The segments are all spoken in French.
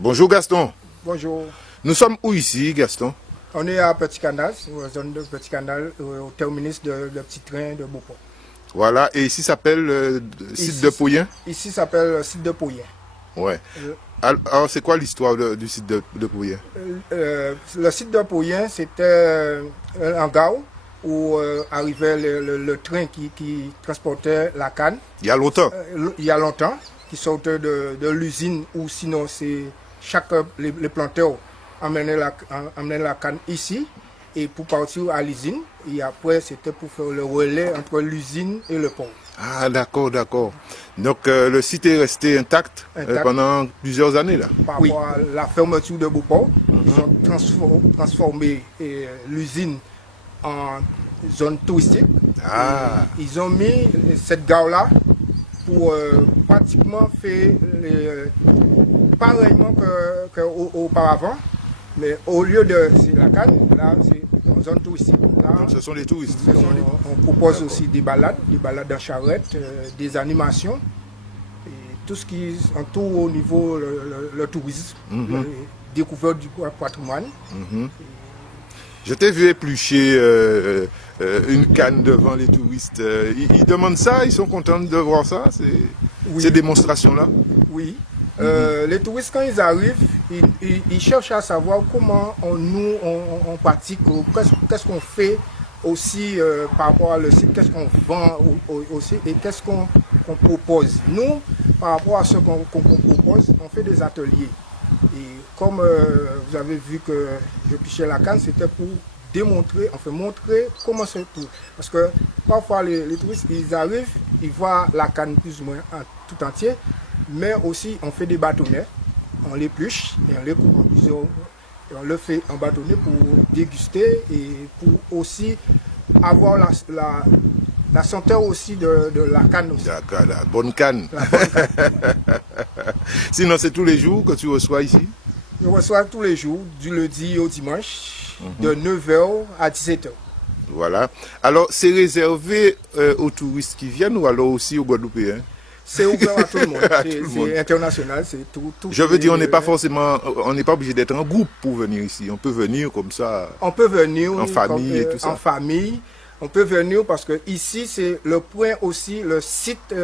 Bonjour Gaston. Bonjour. Nous sommes où ici, Gaston? On est à Petit Canal, sur la zone de Petit Canal, au terminus de petit train de Beauport. Voilà, et ici s'appelle le site de Pouyen? Ici s'appelle le site de Pouyen. Ouais. Alors, c'est quoi l'histoire du site de Pouyen? Le site de Pouyen, c'était un hangar où arrivait le train qui transportait la canne. Il y a longtemps? Il y a longtemps, qui sortait de l'usine, ou sinon c'est les planteurs amenaient la canne ici et pour partir à l'usine. Et après, c'était pour faire le relais entre l'usine et le port. Ah, d'accord, d'accord. Donc, le site est resté intact, pendant plusieurs années, là? Par rapport à la fermeture de Beauport, ils ont transformé l'usine en zone touristique. Ah. Ils ont mis cette gare-là pour pratiquement faire pareillement qu'auparavant, mais au lieu de la canne, là c'est une zone touristique. Là, donc ce sont les touristes. On propose aussi des balades en charrette, des animations, et tout ce qui entoure au niveau le tourisme, découverte du patrimoine. Je t'ai vu éplucher une canne devant les touristes. Ils demandent ça, ils sont contents de voir ça, ces démonstrations-là? Oui. Les touristes, quand ils arrivent, ils cherchent à savoir comment on pratique, qu'est-ce qu'on fait aussi par rapport à le site, qu'est-ce qu'on vend aussi et qu'est-ce qu'on propose. Nous, par rapport à ce qu'on propose, on fait des ateliers. Et comme vous avez vu que je pichais la canne, c'était pour démontrer, montrer comment c'est tout. Parce que parfois les touristes, ils arrivent, ils voient la canne plus ou moins tout entier, mais aussi on fait des bâtonnets, on l'épluche et on les coupe en plusieurs, et on le fait en bâtonnet pour déguster et pour aussi avoir la senteur aussi de la canne aussi. D'accord, la bonne canne. La bonne canne. Sinon, c'est tous les jours que tu reçois ici? Je reçois tous les jours, du lundi au dimanche, de 9h à 17h. Voilà. Alors, c'est réservé aux touristes qui viennent ou alors aussi aux Guadeloupéens? C'est ouvert à tout le monde. C'est international, c'est tout. Je veux dire, on n'est pas forcément, on n'est pas obligé d'être en groupe pour venir ici. On peut venir comme ça. On peut venir en famille et tout ça. En famille, on peut venir parce que ici c'est le point aussi, le site.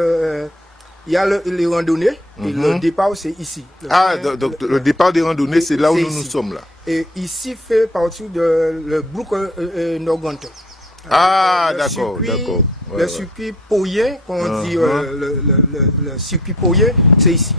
Il y a les randonnées et le départ c'est ici. Donc le départ des randonnées c'est là où nous sommes là. Et ici fait partie de le Brook Norganton. D'accord. Le circuit Pouyen, qu'on dit le circuit Pouyen, c'est ici.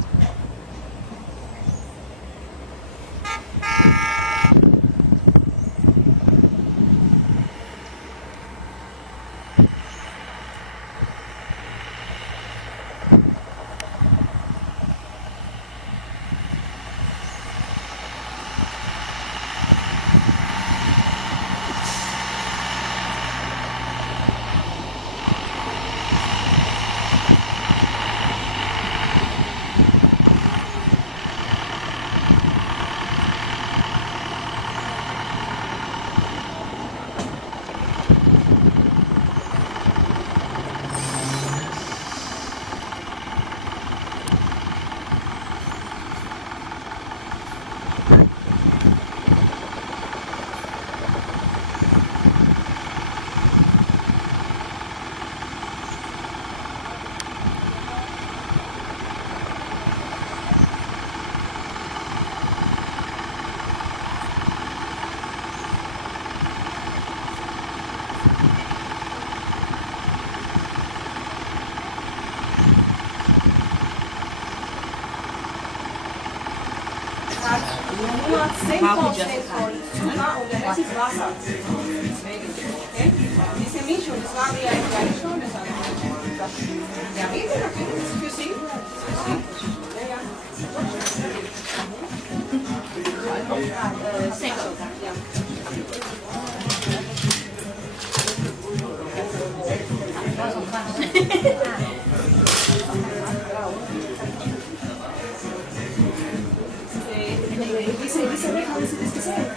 10% von Zucker und der Rest ist Wasser. Deswegen, okay? Diese Mischung, das war wie ein kleines schon. Ja, bitte, natürlich, für Sie. Ja, ja. Diese Weg, haben Sie das gesehen?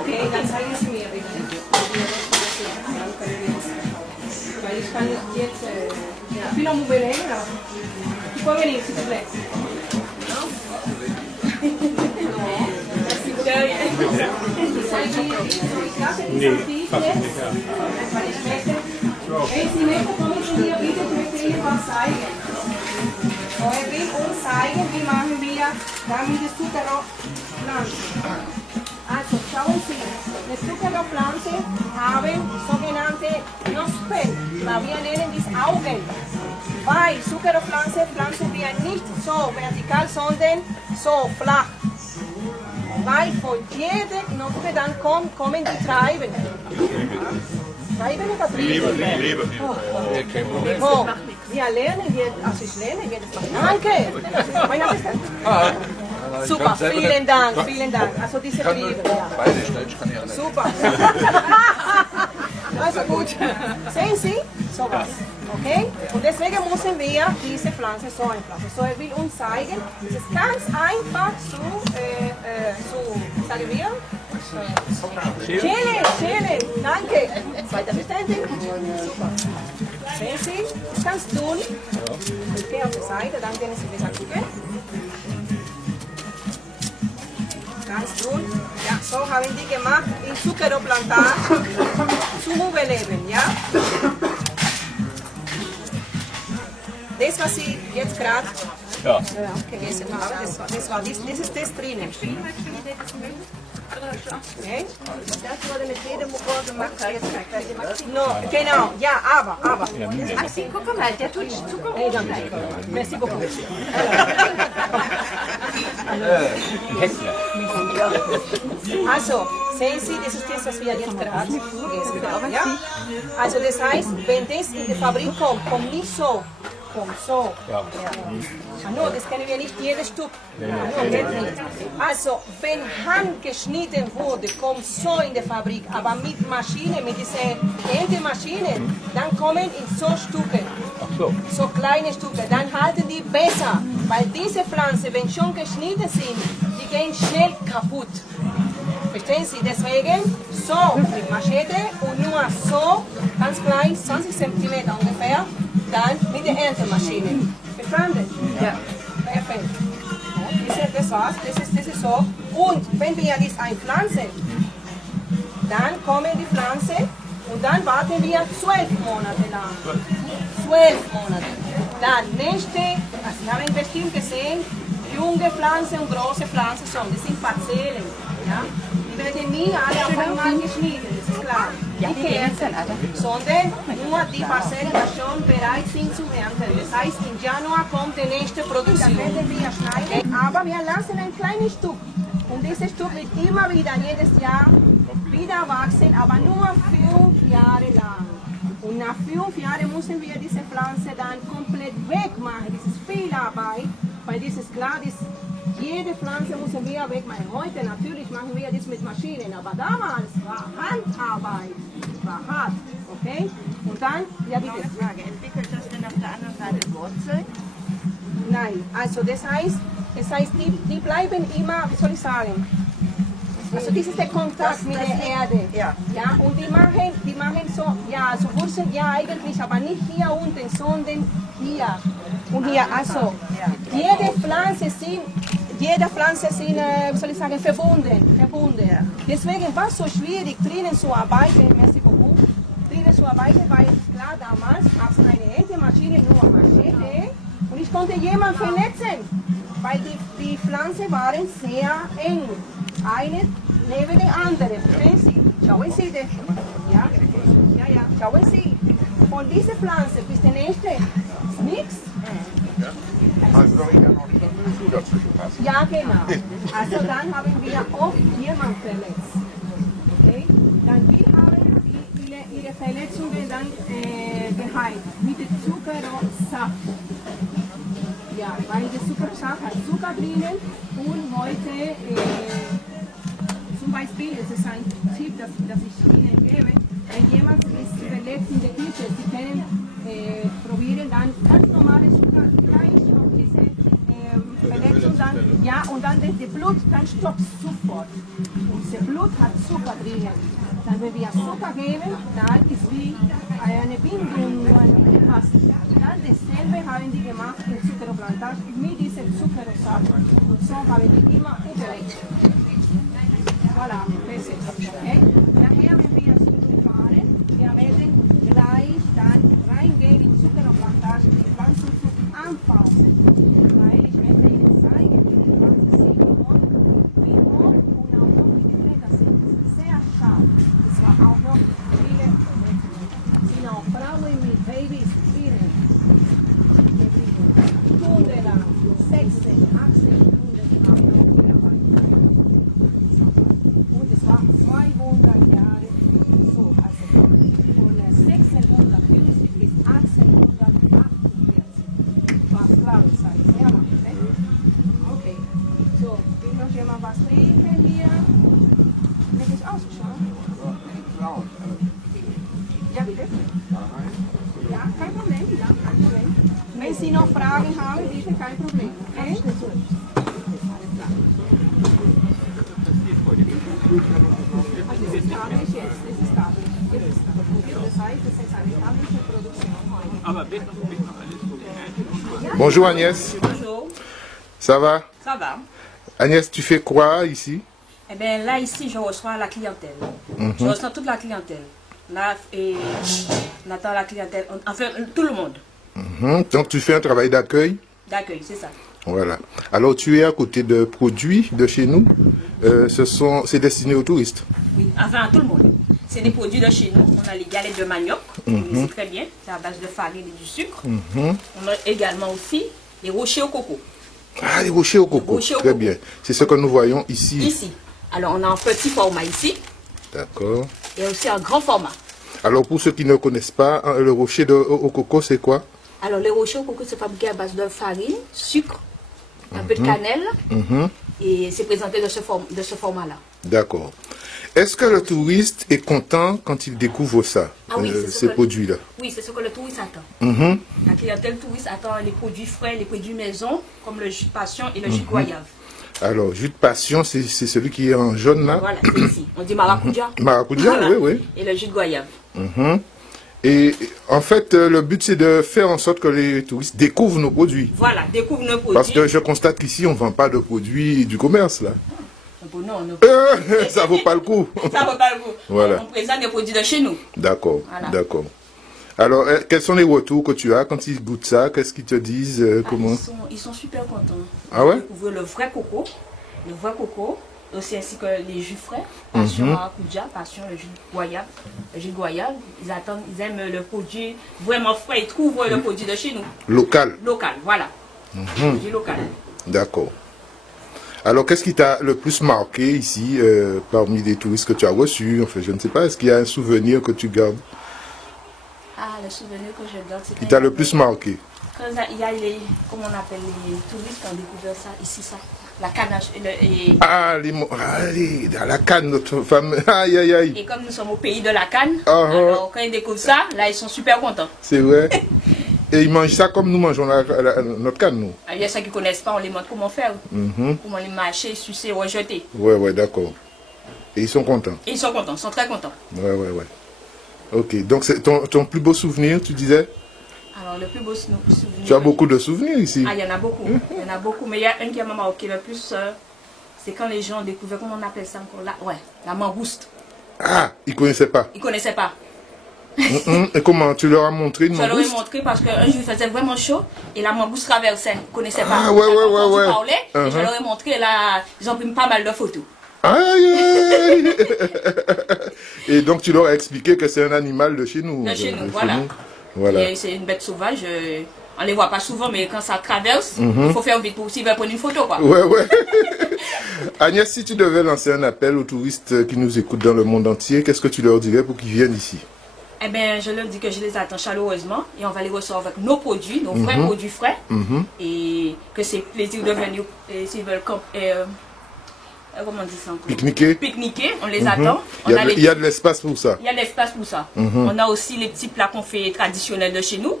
Okay, dann zeigen Sie mir bitte. Weil ich kann jetzt, ich bin am Überlegen, aber ich può venire, s'il vous plaît. Sie möchte kommen zu mir, bitte, ich möchte Ihnen was zeigen. Er will uns zeigen, wie machen wir damit die Zuckerrohrpflanze. Also schauen Sie, die Zuckerrohrpflanze haben sogenannte Knospen, wir nennen das Augen. Weil Zuckerrohrpflanze pflanzen wir nicht so vertikal, sondern so flach. Weil von jeder Knospe dann kommen die Treiben. Treiben oder Trieben? Oh, wir lernen, also ich lerne jedes Mal. Danke! Mein Name ist super, vielen Dank, vielen Dank. Also diese Triebe. Bayerisch, Deutsch kann ich auch nicht. Super. Also gut. Sehen Sie? Sowas. Okay? Und deswegen müssen wir diese Pflanze so einpflanzen. So, er will uns zeigen, es ist ganz einfach zu sagen wir? Schälen, danke. Zweiter Bestätigung. Super. Sehen Sie? Das ist ganz dünn. Okay, auf der Seite, dann können Sie das angucken. Ganz dünn. Ja, so haben die gemacht in Zuckerrohrplantage zum Überleben, ja? Das, was Sie jetzt gerade gegessen haben, das ist das drinnen. Okay. Das wurde mit jedem Motor gemacht. No, genau, ja, aber. Maxi, guck mal, der tut Zucker. Hey, danke. Merci beaucoup. Also, sehen Sie, das ist das, was wir jetzt gerade gegessen haben. Ja? Also, das heißt, wenn das in die Fabrik kommt nicht so. Kommt so. Ja. No, das können wir nicht jedes Stück. No, geht nicht. Also, wenn handgeschnitten wurde, kommt so in die Fabrik, aber mit Maschinen, mit diesen Ernte-Maschinen, dann kommen in so Stücke. So kleine Stücke, dann halten die besser, weil diese Pflanzen, wenn schon geschnitten sind, die gehen schnell kaputt. Verstehen Sie? Deswegen so mit Machete und nur so, ganz klein, 20 cm ungefähr, dann mit der Erntemaschine. Verstanden? Ja. Perfekt. Das war's, das ist so. Und wenn wir das einpflanzen, dann kommen die Pflanzen und dann warten wir 12 Monate lang. 12 Monate. Dann nächste, also Sie haben bestimmt gesehen, junge Pflanzen und große Pflanzen, so, das sind Parzellen. Ja? Die werden nie alle auf einmal geschnitten, das ist klar. Die Kerzen, sondern nur die Parzellen, die schon bereit sind zu ernten. Das heißt, im Januar kommt die nächste Produktion. Dann werden wir schneiden, aber wir lassen ein kleines Stück. Und dieses Stück wird immer wieder, jedes Jahr, wieder wachsen, aber nur 5 Jahre lang. Und nach 5 Jahren müssen wir diese Pflanze dann komplett wegmachen. Das ist viel Arbeit, weil das ist klar, jede Pflanze müssen wir wegmachen. Heute natürlich machen wir das mit Maschinen, aber damals war Handarbeit, war hart, okay? Und dann, ja bitte. Frage, entwickelt das denn auf der anderen Seite Wurzeln? Nein, also das heißt die bleiben immer, wie soll ich sagen, also das ist der Kontakt mit der Erde. Ja. Ja, und die machen so, ja, also Wurzeln, ja eigentlich, aber nicht hier unten, sondern hier. Und hier, also jede Pflanze sind, wie soll ich sagen, verbunden. Deswegen war es so schwierig, drinnen zu arbeiten, weil klar, damals gab es keine Erntemaschine, nur Machete. Und ich konnte jemanden verletzen, weil die Pflanzen waren sehr eng. Eine neben der anderen, verstehen Sie? Schauen Sie das. Ja, schauen Sie. Von dieser Pflanze bis der nächste nichts. Ja, genau. Also dann haben wir oft jemanden verletzt. Okay? Dann wir haben ihre Verletzungen dann geheilt mit dem Zuckersaft. Ja, weil der Zuckersaft hat Zucker drinnen und heute zum Beispiel, es ist ein Tipp, das ich Ihnen gebe, wenn jemand ist verletzt in der Küche, Sie können probieren dann ganz normale Zucker gleich auf diese Verletzung dann, ja, und dann das Blut, dann stoppt sofort. Unser Blut hat Zucker drinnen. Dann wenn wir Zucker geben, dann ist wie eine Bindung, etwas. Dann dasselbe haben die gemacht in Zuckerplantage mit diesem Zuckersaft. Und so haben die immer überlebt. Voilà, das ist okay. Daher, wenn wir Zucker fahren, wir werden gleich dann reingehen in Zuckerplantage, die ganzen Zucker anpassen. Weil ich werde Ihnen zeigen, wie die ganzen Silikon, wie hoch und auch noch wie die Blätter sind. Das ist sehr scharf. Es war auch noch viele, sind auch Frauen mit Babys drinnen. Stundenlang, 16, 18 Stunden haben wir dabei. Und es war 200 Jahre so, also von 1650 bis 1848 war Sklavenzeit. Ja, ne? Okay, so, will noch jemand was trinken hier? Wird es ausgeschaut? Ja, bitte? Ja, kein Problem, ja, kein Problem. Wenn Sie noch Fragen haben, bitte, kein Problem. Okay? Also das ist staatlich jetzt, das ist staatlich. Das heißt, das ist eine staatliche Produktion. Bonjour Agnès, Bonjour, ça va? ça va? Agnès, tu fais quoi ici? Eh bien là, ici, je reçois la clientèle. Je reçois toute la clientèle. Là, et on attend la clientèle, enfin, tout le monde. Donc tu fais un travail d'accueil? D'accueil, c'est ça. Voilà. Alors tu es à côté de produits de chez nous. C'est destiné aux touristes. Oui, enfin, à tout le monde. C'est des produits de chez nous. On a les galettes de manioc, c'est très bien, c'est à base de farine et du sucre. On a également aussi les rochers au coco. Ah, les rochers au coco. Rochers au Très coco. bien. C'est ce que nous voyons ici. Ici. Alors, on a un petit format ici D'accord. et aussi un grand format. Alors pour ceux qui ne connaissent pas, le rocher au coco, c'est quoi? Alors, les rochers au coco, c'est fabriqué à base de farine, sucre, un peu de cannelle. Et c'est présenté de ce format-là. D'accord. Est-ce que le touriste est content quand il découvre ça, Ah oui, c'est ce ces que- produits-là? Oui, c'est ce que le touriste attend. La clientèle touriste attend les produits frais, les produits maison, comme le jus de passion et le jus de goyave. Alors, jus de passion, c'est celui qui est en jaune là. Voilà, c'est ici. On dit maracuja. Maracuja, Voilà. oui, oui. Et le jus de goyave. Et en fait, le but c'est de faire en sorte que les touristes découvrent nos produits. Voilà, découvre nos produits. Parce que je constate qu'ici, on ne vend pas de produits du commerce là. Non, Ça vaut pas le coup. ça vaut pas le coup. Voilà. On présente des produits de chez nous. D'accord, Voilà. d'accord. Alors, quels sont les retours que tu as quand ils goûtent ça? Qu'est-ce qu'ils te disent? Comment? Ils sont super contents. Ah ouais? Ils découvrent le vrai coco, aussi ainsi que les jus frais, passion maracuja, passion le jus de goyave. Ils aiment le produit vraiment frais. Ils trouvent le produit de chez nous. Local. Local, voilà. Produit local. D'accord. Alors, qu'est-ce qui t'a le plus marqué ici, parmi les touristes que tu as reçus? Enfin, je ne sais pas, est-ce qu'il y a un souvenir que tu gardes Ah, le souvenir que je garde, c'est qui t'a le plus marqué? quand il y a les, comment on appelle, les touristes qui ont découvert ça, ici, ça, la canne et Ah, la canne, notre femme. Aïe, aïe, aïe. et comme nous sommes au pays de la canne, Ah, alors quand ils découvrent ça, là, ils sont super contents. C'est vrai. Et ils mangent ça comme nous mangeons notre canne, nous. Il y a ceux qui ne connaissent pas, on les montre comment faire, comment les mâcher, sucer, rejeter. Ouais, ouais, d'accord. Et ils sont contents. Et ils sont contents, ils sont très contents. Ouais, ouais, ouais. Ok, donc c'est ton plus beau souvenir, tu disais? Alors, le plus beau souvenir. Tu as beaucoup de souvenirs ici. Ah, il y en a beaucoup. Il y en a beaucoup. Mais il y a un qui m'a marqué le plus, c'est quand les gens ont découvert, comment on appelle ça encore là? Ouais, la mangouste. Ah, ils ne connaissaient pas. Ils ne connaissaient pas. Et comment? Tu leur as montré une Je leur ai mangouste? montré parce qu'un jour il faisait vraiment chaud et la mangouste traversait. Ils ne connaissaient pas. Ah, ouais, ouais, Ils avaient ouais, entendu ouais. parler, et je leur ai montré, là, ils ont pris pas mal de photos. Aïe, aïe. Et donc tu leur as expliqué que c'est un animal de chez nous. De chez nous, voilà. nous. Voilà. Et c'est une bête sauvage. On les voit pas souvent, mais quand ça traverse, il faut faire vite pour s'ils veulent prendre une photo, quoi. Ouais, ouais. Agnès, si tu devais lancer un appel aux touristes qui nous écoutent dans le monde entier, qu'est-ce que tu leur dirais pour qu'ils viennent ici? Eh bien, je leur dis que je les attends chaleureusement et on va les recevoir avec nos produits, nos vrais produits frais. Et que c'est plaisir de venir, s'ils veulent comment on dit ça encore? Pique-niquer, on les attend. Il y a de l'espace pour ça. Il y a de l'espace pour ça. On a aussi les petits plats qu'on fait traditionnels de chez nous.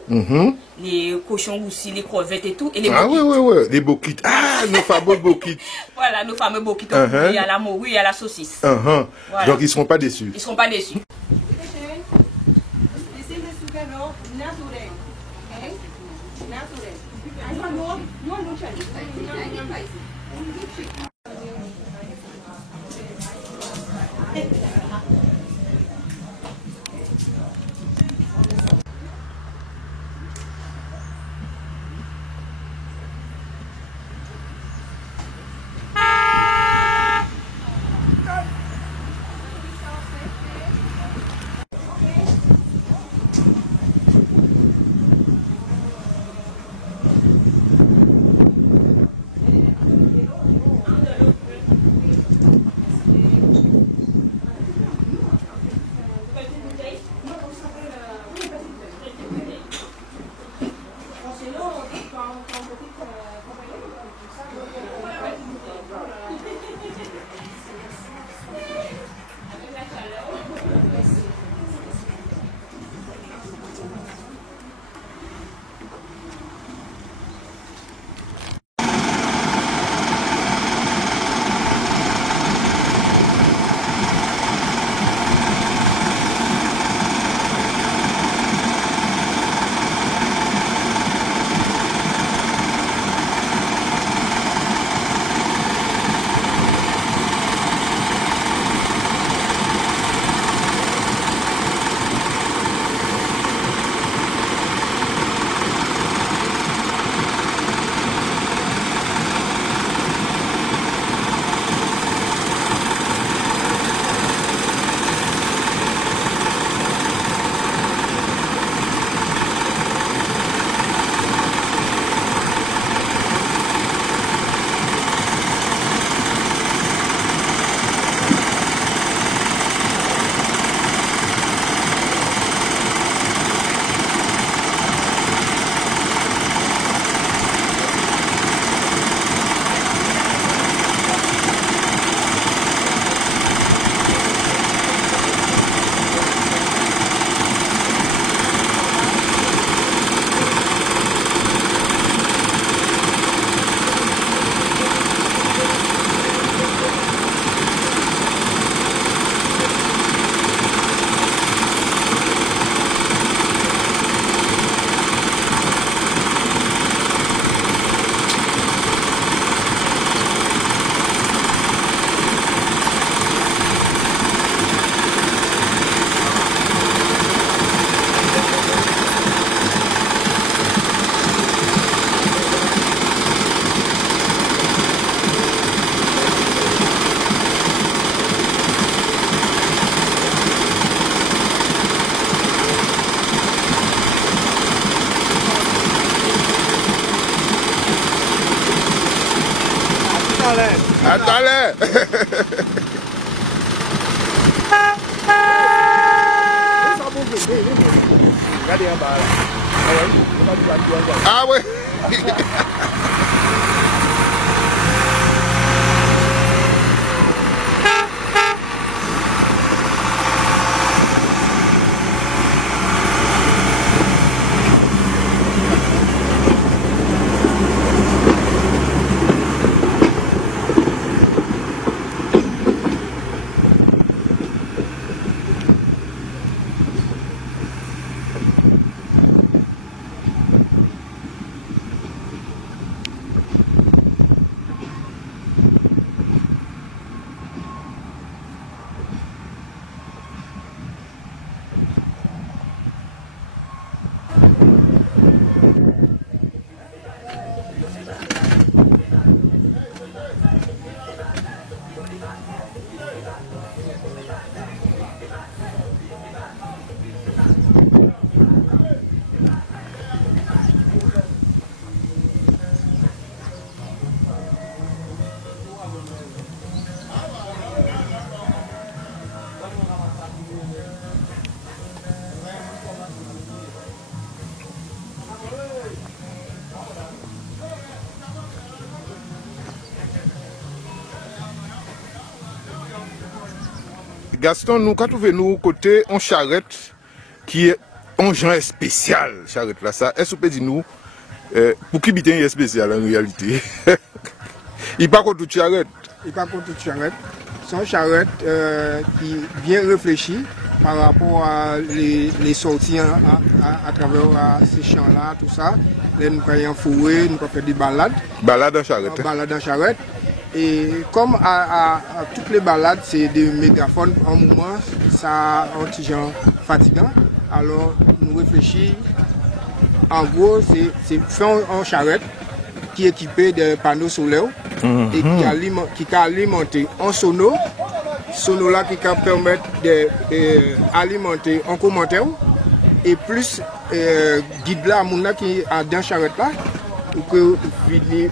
Les cochons roussis, les crevettes et tout. Et les oui, oui, oui. Les boquites. Ah, nos fameux boquites. Voilà, nos fameux boquites. Il y a la morue, il y a la saucisse. Voilà. Donc, ils ne seront pas déçus. Ils ne seront pas déçus. Attends-les. Ah ouais. Gaston, nous, quand on nous côté, on charrette qui est un genre spécial, charrette là, ça, est-ce que vous pouvez dire nous, pour qui bitin est spécial en réalité? Il pas contre toute charrette. Il pas contre toute charrette. C'est une charrette qui est bien réfléchie par rapport à les sorties à travers ces champs-là, tout ça. Là, nous pouvons en fourrer, nous pouvons faire des balades. Balades en charrette. Balades en charrette. Et comme à toutes les balades, c'est des mégaphones en mouvement, ça a un petit genre fatigant. Alors, nous réfléchissons. En gros, c'est fait en charrette qui est équipé de panneaux solaires et qui alimente en sono. Sono là qui peut permettre d'alimenter en commentaire et plus guide là qui est dans la charrette là pour que vous voyez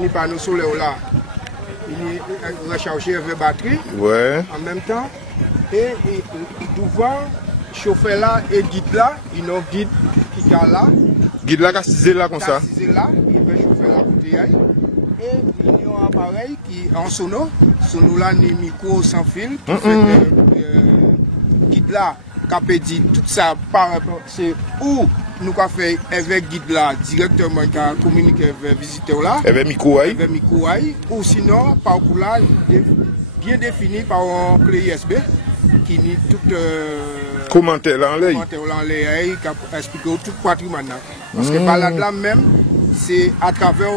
une panneau solaire là, il recharger avec batterie en même temps et devant chauffer là et guide là, il y a un guide qui est là. Guide là qui est là comme ça. Il va chauffer la bouteille. Et il y a un appareil qui est en sono. Sono là, ni micro sans fil. Qui fait guide là, qui dit tout ça par rapport. C'est où nous avons fait avec guide là directement qui a communiqué avec visiteur là. Avec micro aïe. Avec micro aïe. Ou sinon, parcours là, bien défini par un clé USB qui est tout. Commentaire là en l'air. Commentaire là en l'air qui explique tout le patrimoine. Parce que balade là même, c'est à travers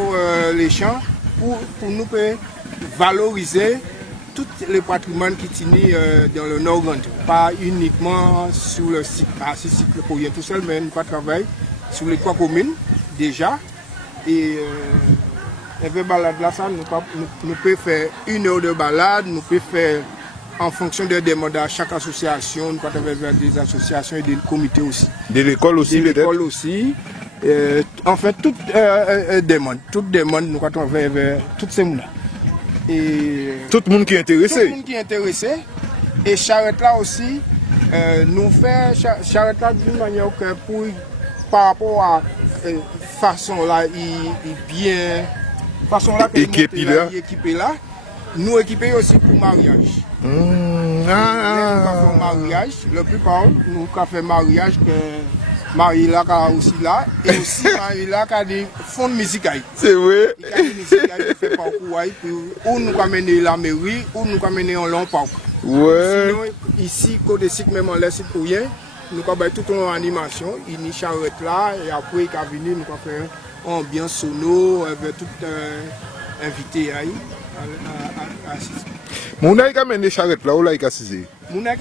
les champs pour nous valoriser tout le patrimoine qui est dans le Nord-Grand. Pas uniquement sur le site, pas ce site pour rien tout seul, mais nous travaillons sur les 3 communes déjà. Et avec balade là, ça, nous pouvons faire 1 heure de balade, nous pouvons faire en fonction des demandes à chaque association, nous pouvons faire des associations et des comités aussi. De l'école aussi, peut-être. De l'école aussi. En fait, toute demande, nous pouvons faire toutes ces mondes. Tout le monde qui est intéressé. Tout le monde qui est intéressé. Et charrette là aussi, nous faisons charrette là d'une manière que pour, par rapport à façon là, bien, façon là, équipé là, nous équiper aussi pour mariage. Nous faisons mariage, la plupart, nous faisons mariage que Marie là aussi là, et aussi Marie là qui a des fonds de musique. C'est vrai. Il y a des musiques qui fait parcours, ou nous amener la mairie, ou nous amener en long parc. Ouais. Sinon, ici, côté site, même en laisse pour rien, nous avons toute une animation, il y a charrette là, et après, il va venir, nous avons fait une ambiance sono, avec tout invité à assister. Mon a mené charrette là, ou là il a assisté? Mon a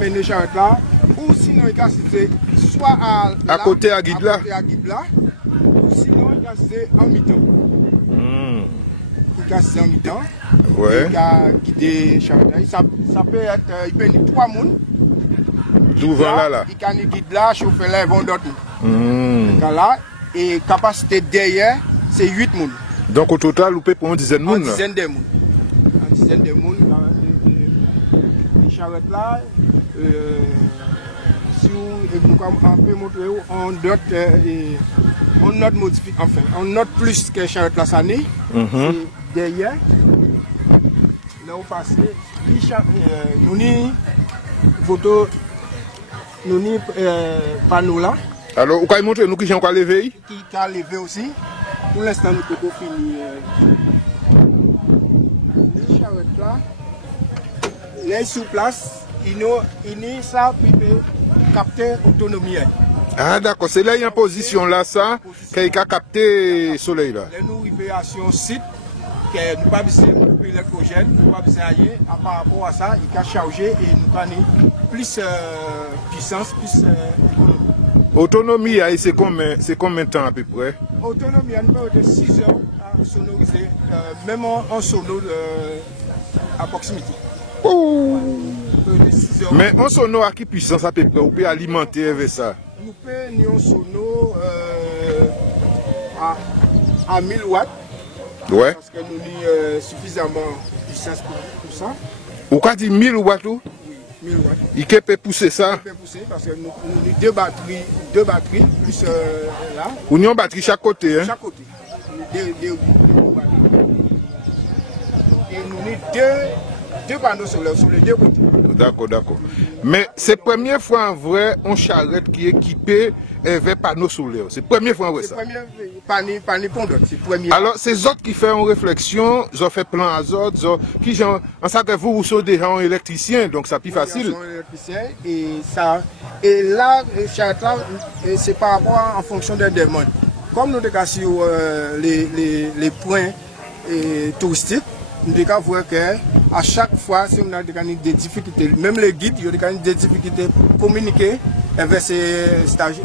mené charrette là, ou sinon il a assisté soit à côté à guide là, ou sinon il a assisté en mi-temps. Il a assisté en mi-temps. Ouais. Il a guidé charrette là. Ça peut être, il peut y avoir 3 personnes. Souvent là. Il a guide là, chauffer là, ils vont d'autres. Là, et capacité derrière, c'est 8 personnes. Donc au total, vous pouvez prendre une dizaine de monde. Une dizaine de monde. Une dizaine de monde. Les charrettes là, si nous pouvons montrer, on note modifié, enfin, on note plus que charrette là, ça n'est. Derrière, là on passe, nous avons photo, nous avons panneau là. Alors, vous pouvez montrer nous qui ont levé? Qui a levé aussi. Pour l'instant, nous pouvons finir les charrettes là. Les sous place, il y a ça pour capter l'autonomie. Ah d'accord, c'est là il y a une position là, ça, qui a capté le soleil là. Les nous révélations site, que nous pas besoin de l'électrogène, nous pas besoin de par rapport à ça, il a chargé et nous avons plus puissance, plus autonomie, c'est combien de temps à peu près? Autonomie, on peut de 6 heures à sonoriser, même en sono à proximité. Oh. Mais en sono à quelle puissance à peu près? On peut alimenter avec ça? Nous pouvons en sono à 1000 watts. Ouais. Parce que nous avons suffisamment de puissance pour ça. Ou quoi dit 1000 watts? Oui, 1000 watts. Il peut pousser ça? Il peut pousser parce que nous avons deux batteries plus là. Nous avons une batterie chaque côté. Hein? Chaque côté. Deux batteries. Et nous avons deux 2 panneaux solaires sur les 2 côtés. D'accord, d'accord. Mais c'est la première fois en vrai, on charrette qui est équipée avec panneaux solaires. C'est la première fois en vrai ça. Panier pondeur, c'est premier. Alors, c'est autres qui font une réflexion, ils ont fait plan azote, qui genre, en ça que vous sont déjà un électricien, donc c'est plus facile. Et là, c'est par rapport en fonction des demandes. Comme nous avons sur les points touristiques, nous avons vu qu'à chaque fois, si on a des difficultés, même les guides, ils ont des difficultés pour communiquer avec ces stagiaires,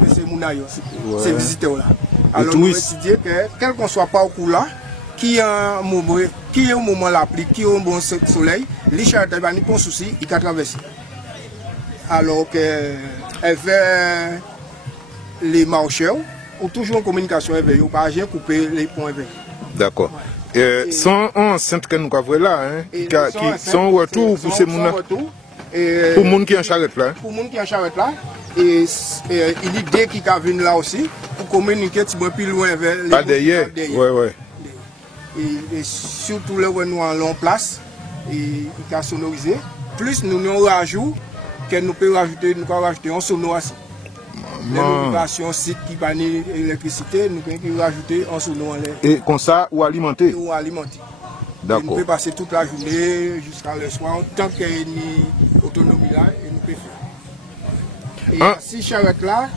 ces visiteurs-là. Alors, nous décidons que, quel qu'on soit pas au coup là, qui est au moment de la pluie, qui est au bon soleil, les charrettes n'ont pas de souci, ils peuvent traverser. Alors que les marcheurs ont toujours en communication avec eux, pas jamais couper les points avec eux. D'accord. Sont enceintes que nous avons là, hein, qui sont retour pour ces gens. Pour les gens qui sont en charrette là. Pour les gens qui sont en charrette là. Et l'idée qui vient là aussi, pour communiquer un petit peu plus loin vers les pas derrière. Ouais. Et surtout là où nous en place, et qui a sonorisé. Plus nous nous rajoutons, que nous pouvons rajouter un sonore aussi. L'innovation site qui va l'électricité, nous pouvons rajouter un sonore. Et comme ça, ou alimenter. Ou alimenter. D'accord. Nous pouvons passer toute la journée jusqu'à le soir, tant qu'il y a une autonomie là, et nous pouvons faire. Et si charrette là,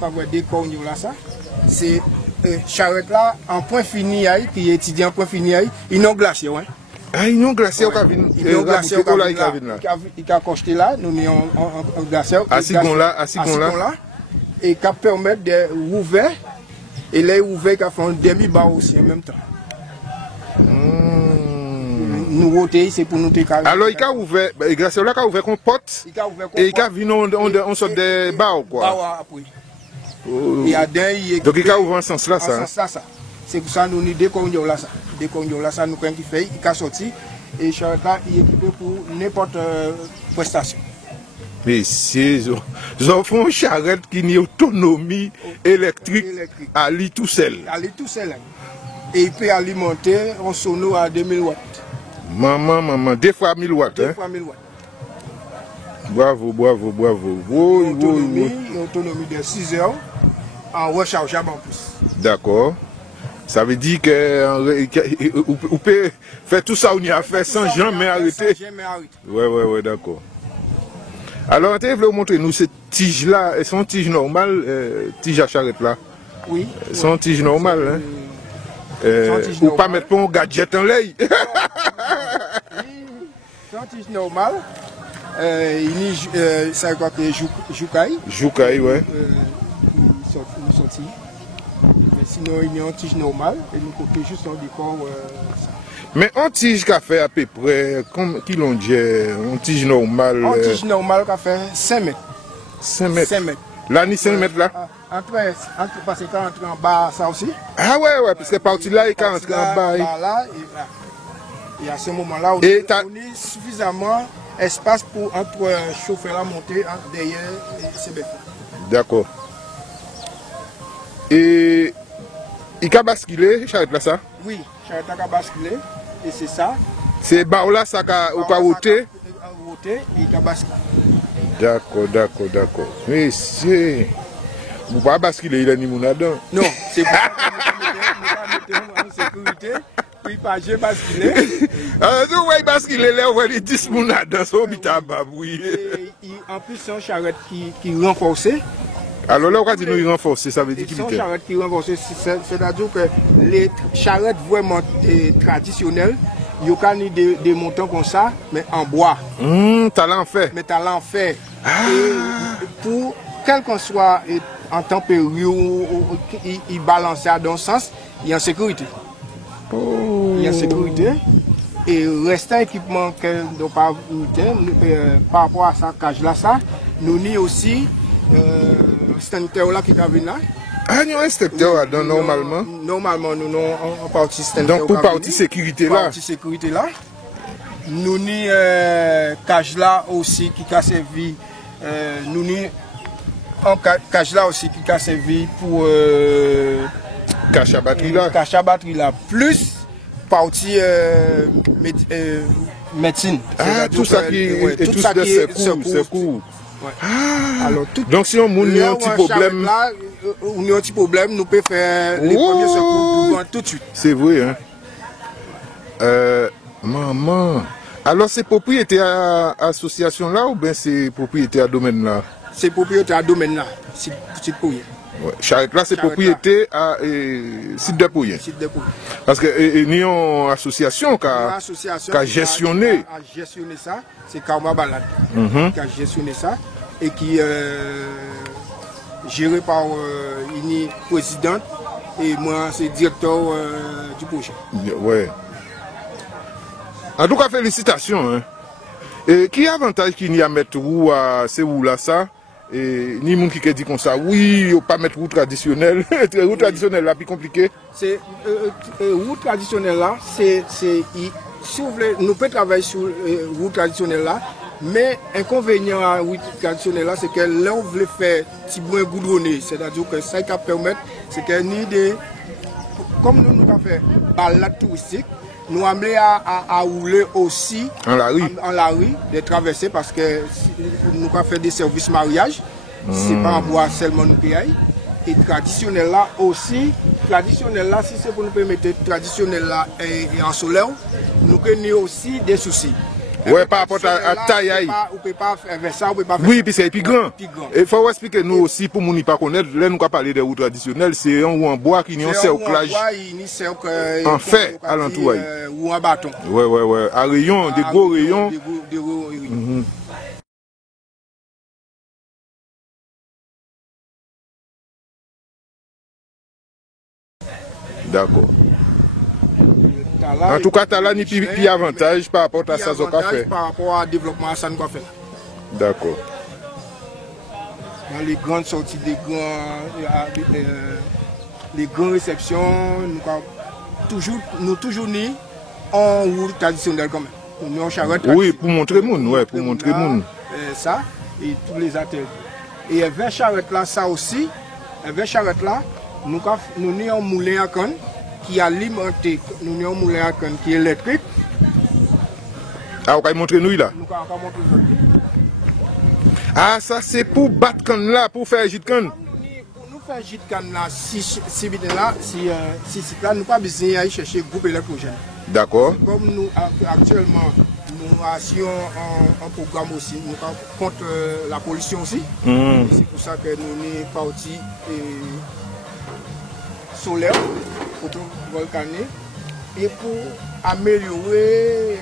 pas voir des cornes là ça, c'est charrette là en point fini qui est étudiant en point fini ils n'ont glacé ouais. Ah ils n'ont glacé au cabine. Ils ont glacé au cabine là. Il a accosté là, nous avons un glaceur. Assis là. Et qui permet de ouvrir et les ouvrir qui font un demi-bar aussi en même temps. Nous c'est pour nous décaler. Alors il a ouvert, le glaceur là a ouvert une porte et il a vu on sort des bars quoi. Donc il a ouvert en sens là ça. C'est pour ça que nous avons des conditions là ça. Des conditions là ça nous qui fait, il a sorti et charrette là il est équipé pour n'importe prestation. Mais c'est ils ont fait une charrette qui a une autonomie électrique à lui tout seul. À lui tout seul. Et il peut alimenter un sono à 2000 watts. Maman, 2 fois 1000 watts. 2 fois 1000 watts. Bravo. Autonomie de 6 heures en rechargeable en plus. D'accord. Ça veut dire que vous pouvez faire tout ça, on y a fait sans jamais arrêter. Ouais, d'accord. Alors, tu veux montrer nous ces tiges là, elles sont tiges normales, tiges à charrette là. Oui. Elles sont tiges normales. Ou pas mettre un gadget en l'air. C'est tige normal. Ça quoi que Joukaï. Joukaï, ouais. Nous sortis. Mais sinon, il y a un tige normal et nous coupons juste un décor. Mais un tige qui a fait à peu près, qui l'on dit, un tige normal. Un tige normal qui a fait 5 mètres. 5 mètres. 5 mètres. Là, ni 5 mètres là. Parce qu'il entre en bas, ça aussi. Ah ouais, parce que partie là, il est entré en bas. Et à ce moment-là, on a suffisamment d'espace pour entre chauffer la montée derrière ces bêtes. D'accord. Et il a basculé, charrette là ça? Oui, charrette a basculé. Et c'est ça. C'est barre là, ça a roté? Roté et il a basculé. D'accord. Mais c'est. Vous ne pouvez pas basculer, il a ni mon adon. Non, c'est pour ça que nous mettons en sécurité. Puis pas j'ai basculé. Alors, vous basculer là, on va les 10 mon adon, c'est habitat oui. En plus, c'est une charrette qui renforcée. Alors là, on va dire nous renforcer, ça veut dire qu'il est. C'est une charrette qui renforcée, c'est-à-dire que les charrettes vraiment traditionnelles, il y a des montants comme ça, mais en bois. Talent fait. Mais talent fait. Et pour quel qu'on soit en température, il balance dans le sens, il y a en sécurité. Il y a en sécurité. Et restant équipement qu'elle ne doit pas par rapport à ça, cage là, ça, nous avons aussi standard là qui est venu là. Ah, nous avons un standard là, normalement. Normalement, nous avons un parti standard. Donc, pour partie sécurité là. Partie sécurité là. Nous avons cage là aussi qui a servi. Nous avons un cage là aussi qui a servi pour. Cache à batterie là. Cache à batterie là. Plus partie médecine. Ah, tout ça qui est tout ça qui est secours. Ouais. Ah, alors, donc si on a un petit problème, là, on a un petit problème, nous pouvons faire les premiers secours tout de suite. C'est vrai, hein. Maman. Alors c'est propriété à association là ou bien c'est propriété à domaine là? C'est propriété à domaine là, site pour rien. Ouais. Charrette là c'est propriété à site de Pouyen. Parce que nous avons une association qui a gestionné. A gestionné ça, c'est Karma Balade qui a gestionné ça et qui géré par une présidente et moi c'est directeur du projet. Ouais. En tout cas félicitations. Hein. Et qui avantage qu'il y a mettre roue à ces roues là ça? Et ni moun qui dit comme ça, oui, on pas mettre route traditionnelle. Route traditionnelle là, plus compliqué. C'est route traditionnelle là, si vous voulez, nous pouvons travailler sur route traditionnelle là, mais inconvénient à route traditionnelle là, c'est que là on veut faire petit bois goudronné, c'est-à-dire que ça qui permet, c'est que ni des, comme nous avons fait balade touristique, nous amener à rouler aussi en la rue, de traverser parce que nous avons fait des services mariage. C'est pas en bois seulement nous payons. Et traditionnel là aussi, traditionnel là, si c'est pour nous permettre traditionnel là et en solaire, nous avons aussi des soucis. Ouais, par rapport à taille. On ne peut pas faire ça, on peut pas faire oui, ça. puis c'est plus grand. Il faut expliquer nous aussi, pour nous ne pas connaître, là nous avons parlé des routes traditionnelles, c'est un ou en bois qui n'y a un cerclage en fait à l'entour. Ou en bâton. Ouais. À rayon, des gros rayons. Des gros rayons. D'accord. En tout cas, tu as là ni plus avantage par rapport à ça qu'on a fait. Par rapport au développement à ça qu'on a fait. D'accord. Dans les grandes sorties, les grandes réceptions, nous toujours ni en route traditionnelle quand même. Nous en charrette. Oui, pour montrer moun, ouais, pour montrer moun. Ça et tous les ateliers. Et vers charrette là, ça aussi, vers charrette là, nous avons un moulin à canne qui alimenté, nous avons un moulin à canne qui est électrique. Ah, on va montrer nous là. Ah, ça c'est pour battre canne là, pour faire jus de canne. Pour nous faire jus de canne là, si là, nous pas besoin d'aller chercher groupe électrogène. D'accord. Comme nous actuellement, nous assurons un programme aussi, nous contre la pollution aussi. C'est pour ça que nous sommes partis solaire, photovoltaïque, et pour améliorer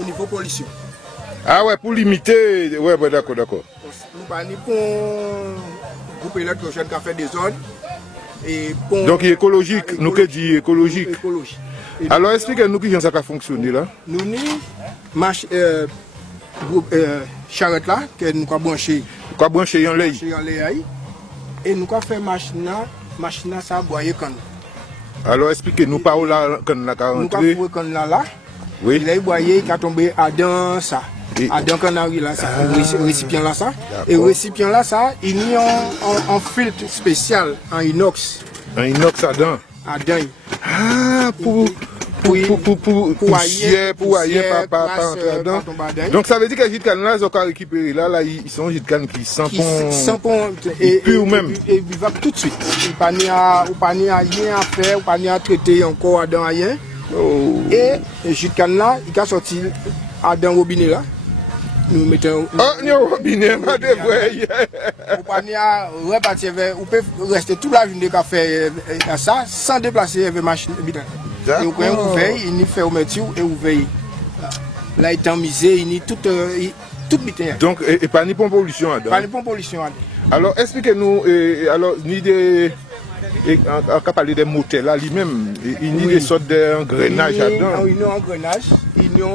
au niveau pollution. Ah ouais, pour limiter, ouais, d'accord. Nous parlons pour un groupe électrogène qui a fait des ordres. Donc écologique, nous que dit écologique. Alors expliquez-nous comment ça a fonctionné là. Nous charrette là que nous avons branché. Nous avons branché en lait. Et nous avons fait machine ça boyer canne. Alors expliquez-nous par où là canne là nous avons fait canne là. Oui. Il a boyer qui a tombé à dans ça. À dans canari là ça. Récipient là ça. Et récipient là ça, il y a un filtre spécial en inox. Un inox à dents. À dents. Ah pour poussière, pour ailleurs, pas entrer dedans. Donc ça veut dire que les jus de canne là, ils ont récupéré là, ils sont jus de canne qui sans et puis ou même. Et ils vont tout de suite. Il n'y a rien à faire, il n'y a rien à traiter encore dans rien. Et les jus de canne là, il a sorti dans le robinet là. Nous mettons. Oh, nous robinet, pas de vrai. Vous pouvez rester toute la journée à faire ça sans déplacer avec machine. Et vous veillez, il fait au métier et vous veillez. Là, il est en misé, il est tout bitin. Donc, et pas ni pour pollution. Pas ni pour pollution. Alors, expliquez-nous, alors, ni des. On peut parler des moteurs là, lui-même, il y a des sortes d'engrenages là-dedans. Il y a un engrenage, il y a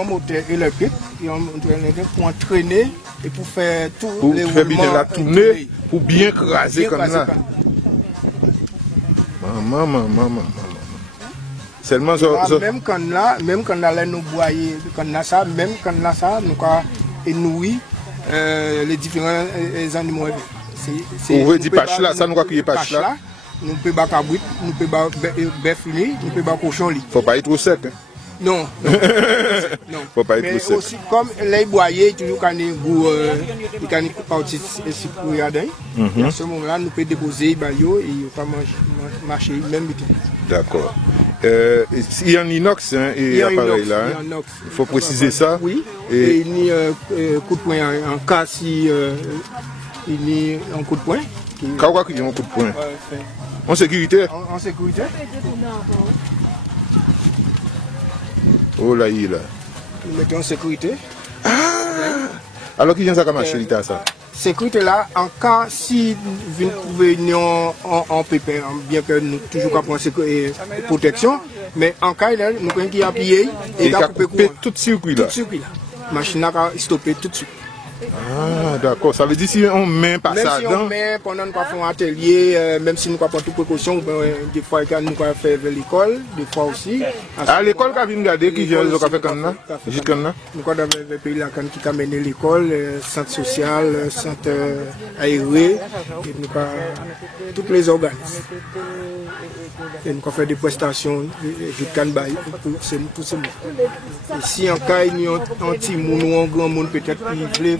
un moteur électrique, il y a un moteur électrique pour entraîner et pour faire tout les roulements. Pour tourner, pour bien craser comme ça. Maman. Seulement ça. Même quand là, nous boyons, même quand là, ça, nous avons nourri les différents animaux. Vous voulez dire pâche là, ça nous va crier pâche là. Nous pouvons pas cabrit, nous pouvons pas bœuf fini, nous pouvons pas cochon lit. Faut pas être trop sec. Hein. Non. Non. Faut pas être Mais trop sec. aussi comme les boyers, toujours quand il goût, il can partir ici pour regarder. À ce moment-là, nous pouvons déposer baillot et il va marcher même vite. D'accord. Il y a un inox hein, et appareil là. Il faut préciser ça. Oui. Et il y a un coup de poing en cas si il y a un coup de poing. Quand il y a un coup de poing. En sécurité. En sécurité. Oh là, il est là. Nous mettons en sécurité. Ah! Alors qu'il vient ça comme marcher ça. Sécurité là, en cas si vous trouvez en pépin, bien que nous toujours pas prendre protection, mais en cas là, nous pouvons y appuyer et couper tout circuit là. Tout circuit là. Machine a stoppé tout de suite. Ah, d'accord. Ça veut dire si on met pas ça dedans. Même si on met pendant nous faisons un atelier, même si nous pas prendre toutes précautions, des fois nous pas faire vers l'école, des fois aussi. À l'école quand vient regarder qui gère le café comme là, juste comme là. Nous quoi dans le pays là qui a mené l'école, centre social, centre aéré, et nous pas tous les organismes. Et nous fait des prestations jusqu'à bail pour ces mots. Si en cas il y a un petit monde ou un grand monde peut-être qui veut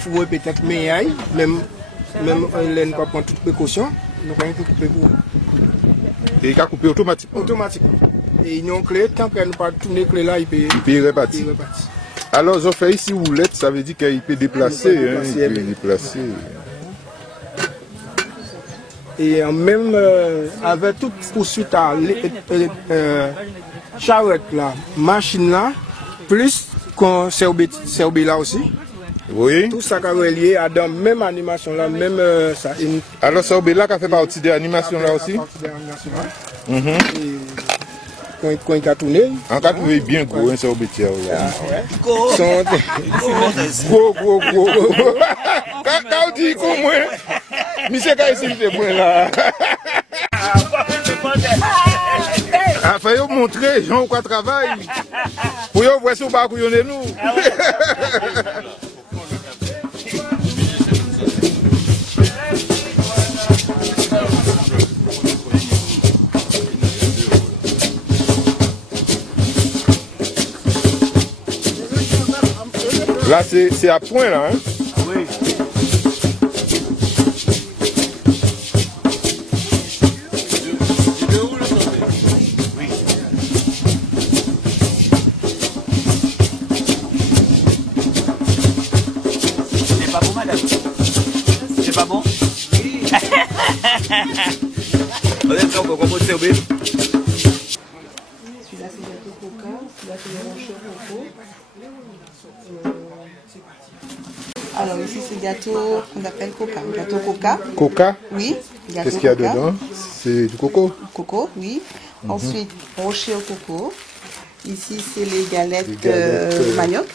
faut peut-être meilleur, même ne pas prendre toutes précautions, nous pouvons couper pour. Et il a coupé automatiquement. Automatiquement. Et il y a une clé, tant qu'elle ne pas tourner clé là, il peut repartir. Alors, je fais ici roulette, ça veut dire qu'il peut déplacer. Il peut déplacer. Et même avec toute poursuite à charrette là, machine là, plus qu'on COB là aussi. Oui. Tout ça qui est lié à la même animation là, même ça. Alors COB là qui fait partie de l'animation là aussi. Quand il a tourné. En cas de bien gros, un COB tiers là. Gros. Quand on dit comme moi, monsieur Kaïssi c'est moi là. Afin de montrer gens qui travaillent. Pour vous voir si vous ne pouvez pas nous. Là, c'est à point, là. Hein? Oui. C'est pas bon, madame? C'est pas bon? On est prêt pour composer au bébé. Celui-là, c'est gâteau coca. Celui-là, c'est le rocher coco. Alors ici c'est gâteau qu'on appelle coca. Gâteau coca. Coca? Oui. Qu'est-ce qu'il y a dedans? C'est du coco? Coco, oui. Ensuite, rocher au coco. Ici c'est les galettes, manioc.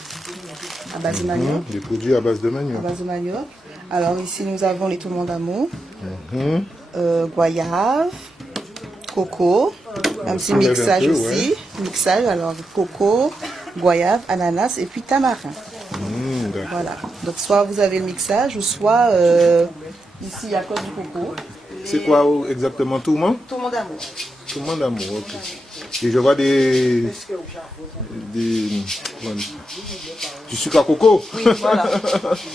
À base de manioc. Des produits à base de manioc. À base de manioc. Alors ici nous avons les tourments d'amour. Goyave. Coco. Un petit mixage aussi. Ouais. Mixage, alors coco, goyave, ananas et puis tamarin. Voilà. Donc soit vous avez le mixage ou soit ici il y a quoi du coco. C'est quoi exactement tourment? Tourment d'amour. Tourment d'amour, ok. Et je vois du sucre à coco. Oui, voilà.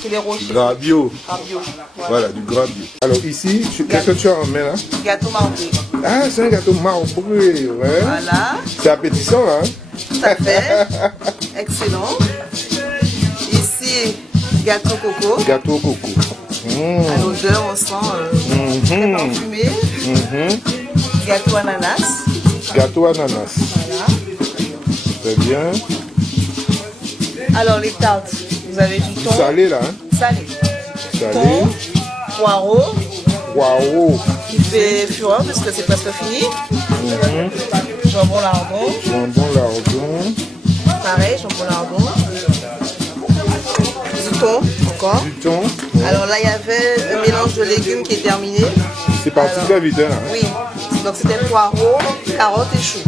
C'est les rochers. Grabio. Voilà, du grabio. Alors ici, qu'est-ce que tu as en main là? Gâteau marbré. Ah, c'est un gâteau marbré, ouais. Voilà. C'est appétissant là. Tout à fait. Excellent. Ici, gâteau coco. Gâteau coco. À l'odeur, on sent très parfumé. Gâteau ananas. Gâteau ananas. Voilà. Très bien. Alors les tartes, vous avez du thon. Salé là. Hein? Salé. Salé. Thon, poireau. Poireau. Qui fait fureur parce que c'est presque fini. Jambon lardon. Jambon lardon. Pareil, jambon lardon. Du thon encore. Du thon. Ouais. Alors là, il y avait un mélange de légumes qui est terminé. C'est parti très vite, hein? Oui. Donc c'était poireau, carottes et choux.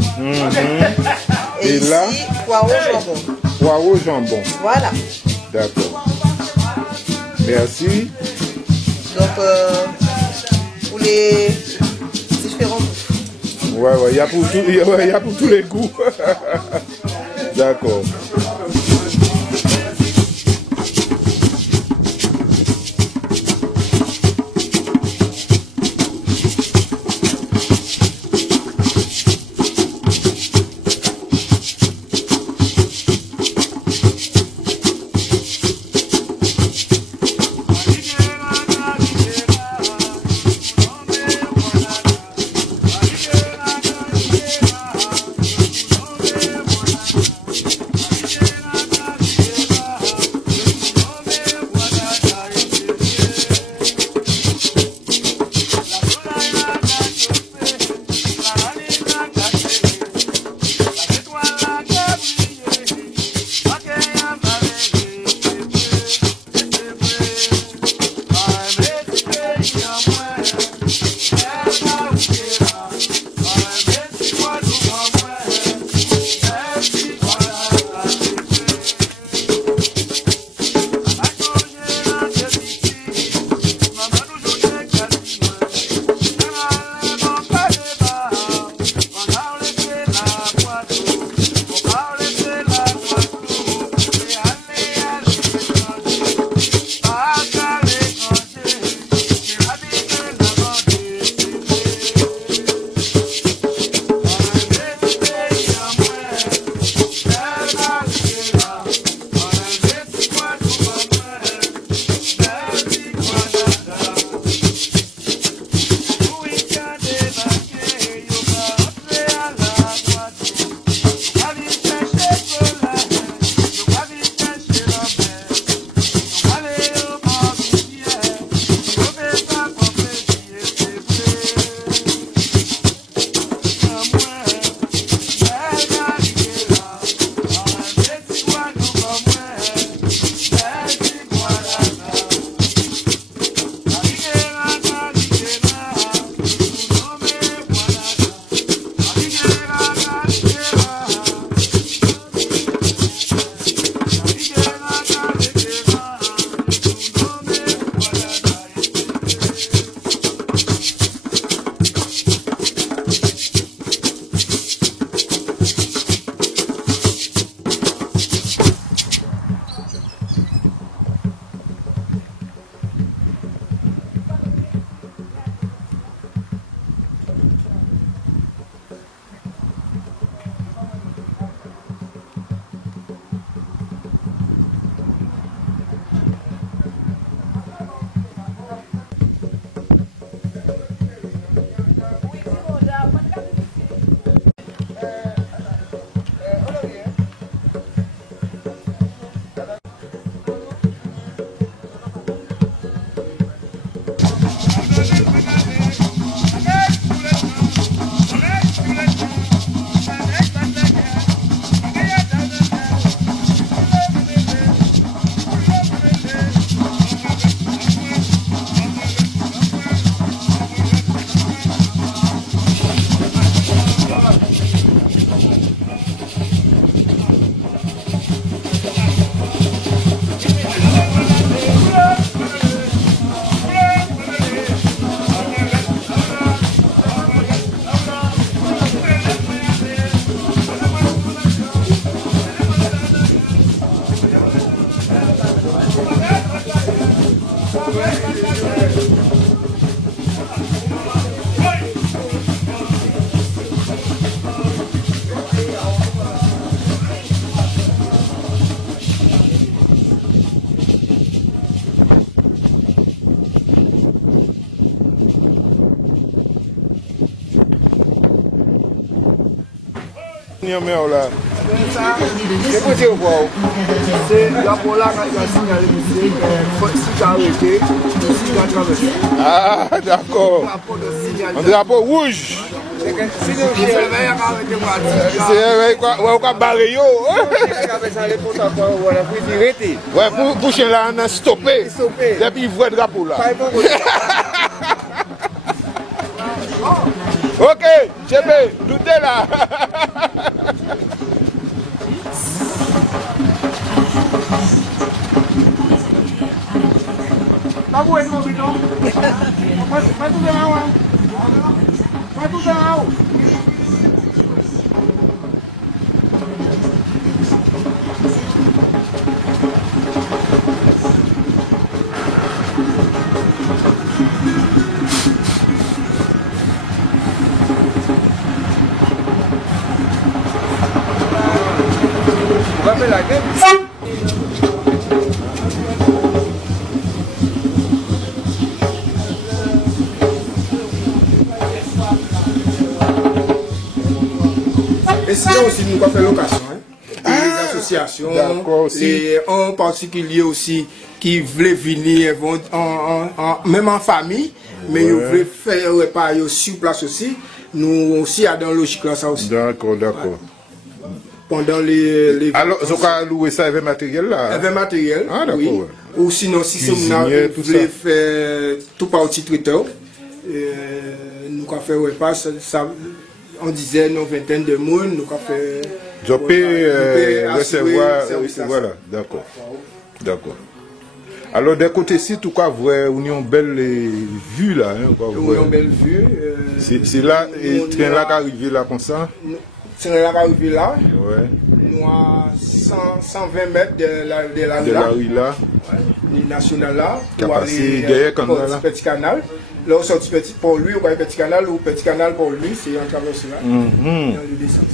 Et ici, là, poireau, jambon. Poireau, jambon. Voilà. D'accord. Merci. Donc, pour les différents goûts. Ouais, il y a pour tous les goûts. D'accord. C'est pour dire quoi? C'est la pola quand il a signalé si tu as arrêté, si tu as traversé. Ah, d'accord. Un drapeau rouge. C'est quoi? On va barrer yo. Ouais, pour chez là, on a stoppé. Depuis il voit le drapeau là. Ok, Chébé, doutez là. Pas vous être mobile On va faire la gueule. Et sinon aussi, nous avons fait location. Les associations, et en particulier aussi, qui voulaient venir même en famille, mais ils voulaient faire repas sur place aussi. Nous aussi, à dans logique là, ça aussi. D'accord, d'accord. Pendant les alors, vous avez loué ça avec matériel là? Avec matériel, ah, d'accord. Oui. Ou sinon, si c'est vous voulez faire tout parti traiteur, nous avons fait repas, ça, on disait une vingtaine de monde, nous avons fait. Je peux recevoir. Voilà, d'accord. D'accord. Alors, d'un côté-ci, tout cas, vous avez une belle vue là. Une belle vue. C'est là, et le train là qui arrive là comme ça? C'est là qui arrive là. Ouais. Nous à 120 mètres de la rue là. Le national là. Qui a passé derrière le petit canal. Là, on sortit petit pour lui, on va petit canal, ou petit canal pour lui, c'est un traverse là. Dans le descente.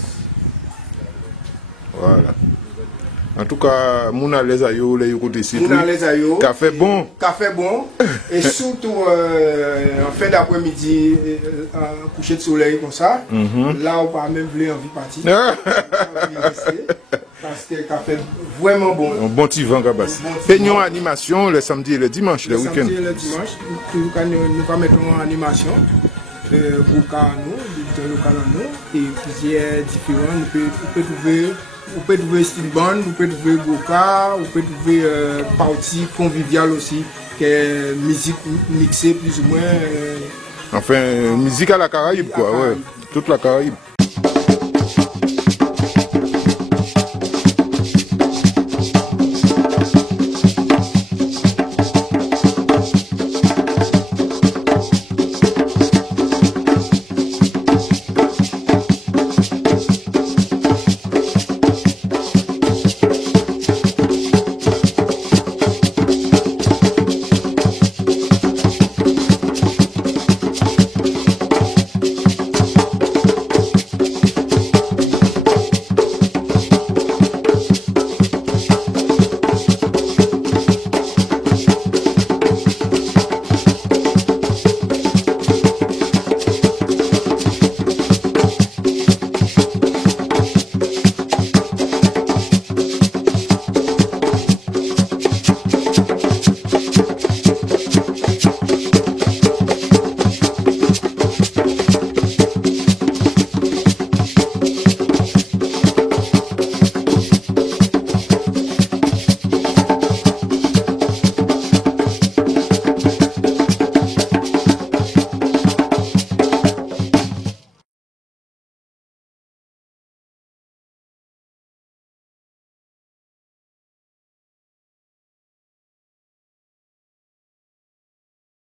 Voilà. En tout cas, mon à l'aise à yo, les côté ici. Mon à l'aise à yo. Café bon. Café bon. Et surtout, en fin d'après-midi, coucher de soleil comme ça. Là, on va même vouloir envie de partir. Parce que le café vraiment bon. Un bon petit vent, Gabas. Peignons animation le samedi et le dimanche, le week-end. Le samedi et le dimanche, nous mettons en animation. Pour nous, local nous, et plusieurs différents. Vous pouvez trouver style band, vous pouvez trouver goka, vous pouvez trouver partie conviviale aussi, qui est musique mixée plus ou moins. Enfin, musique à la Caraïbe, quoi, ouais. Toute la Caraïbe.